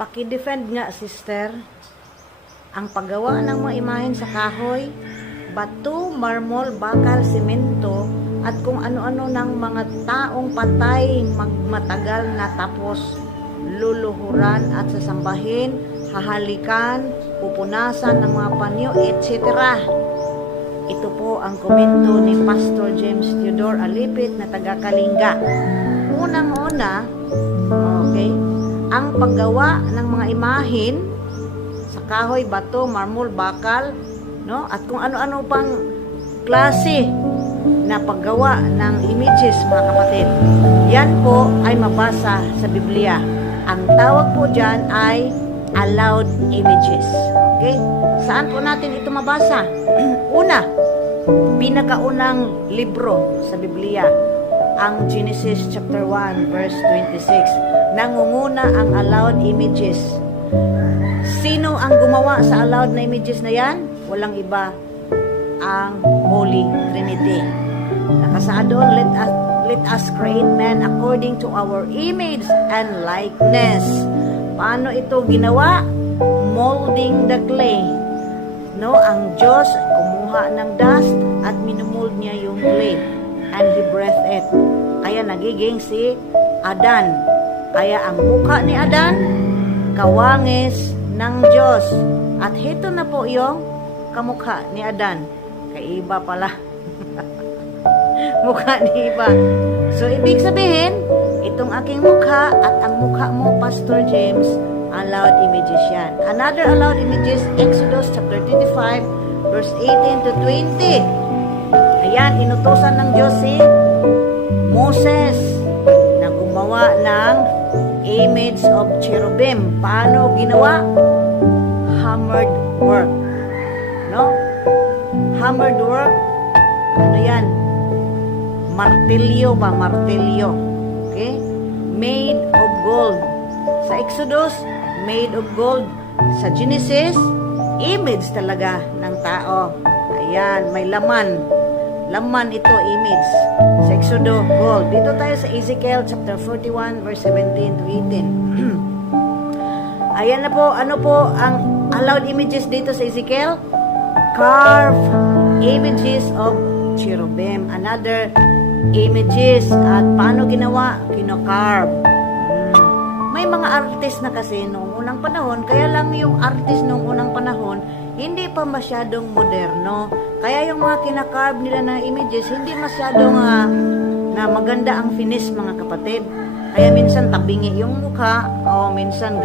Paki-defend nga, sister, ang paggawa ng mga imahen sa kahoy, bato, marmol, bakal, simento, at kung ano-ano ng mga taong patay magmatagal na tapos luluhuran at sasambahin, hahalikan, pupunasan ng mga panyo, etc. Ito po ang komento ni Pastor James Theodore Alipit na taga Kalinga. Unang-una, okay, ang paggawa ng mga imahin sa kahoy, bato, marmol, bakal, no? At kung ano-ano pang klase na paggawa ng images, mga kapatid. Yan po ay mabasa sa Biblia. Ang tawag po dyan ay allowed images. Okay? Saan po natin ito mabasa? Una, pinakaunang libro sa Biblia, ang Genesis chapter 1 verse 26. Nangunguna ang allowed images. Sino ang gumawa sa allowed na images na yan? Walang iba, ang Holy Trinity. Nakasaad doon, let us create man according to our image and likeness. Paano ito ginawa? Molding the clay. No, ang Diyos kumuha ng dust at minimold niya yung clay. And He breathed it. Kaya nagiging si Adan. Kaya ang mukha ni Adan, kawangis ng Diyos. At hito na po yung kamukha ni Adan. Kaiba pala. Mukha ni iba. So, ibig sabihin, itong aking mukha at ang mukha mo, Pastor James, allowed images yan. Another allowed images, Exodus chapter 25, verse 18 to 20. Ayan, inutusan ng Diyos si Moses na gumawa ng image of cherubim. Paano ginawa? Hammered work. No? Hammered work. Ano yan? Martilyo ba? Martilyo. Okay? Made of gold. Sa Exodus, made of gold. Sa Genesis, image talaga ng tao. Ayan, may laman. Laman ito, image. Sa Exodus, gold. Dito tayo sa Ezekiel chapter 41, verse 17 to 18. Ayan na po, ano po ang allowed images dito sa Ezekiel? Carved images of cherubim. Another images. At paano ginawa? Kino-carve. May mga artist na kasi noong unang panahon, kaya lang yung artist noong unang panahon, hindi pa masyadong moderno. Kaya yung mga kinakarve nila na images, hindi masyadong na maganda ang finish, mga kapatid. Kaya minsan tabingi yung mukha, o minsan